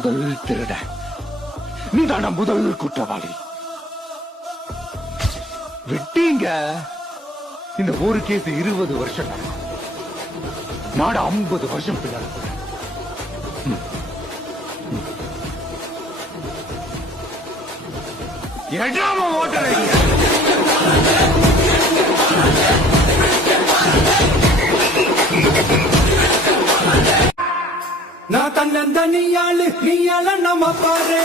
முதல் திருட, நீதான முதல் குற்றவாளி. விட்டீங்க. இந்த ஒரு கேஸ் 20 வருஷம் நாடு 50 வருஷம் பின்னாடி. எடாம ஓட்டலைங்க. நான் தன்னந்தனியாளு, நீயால நம்ம பாரு.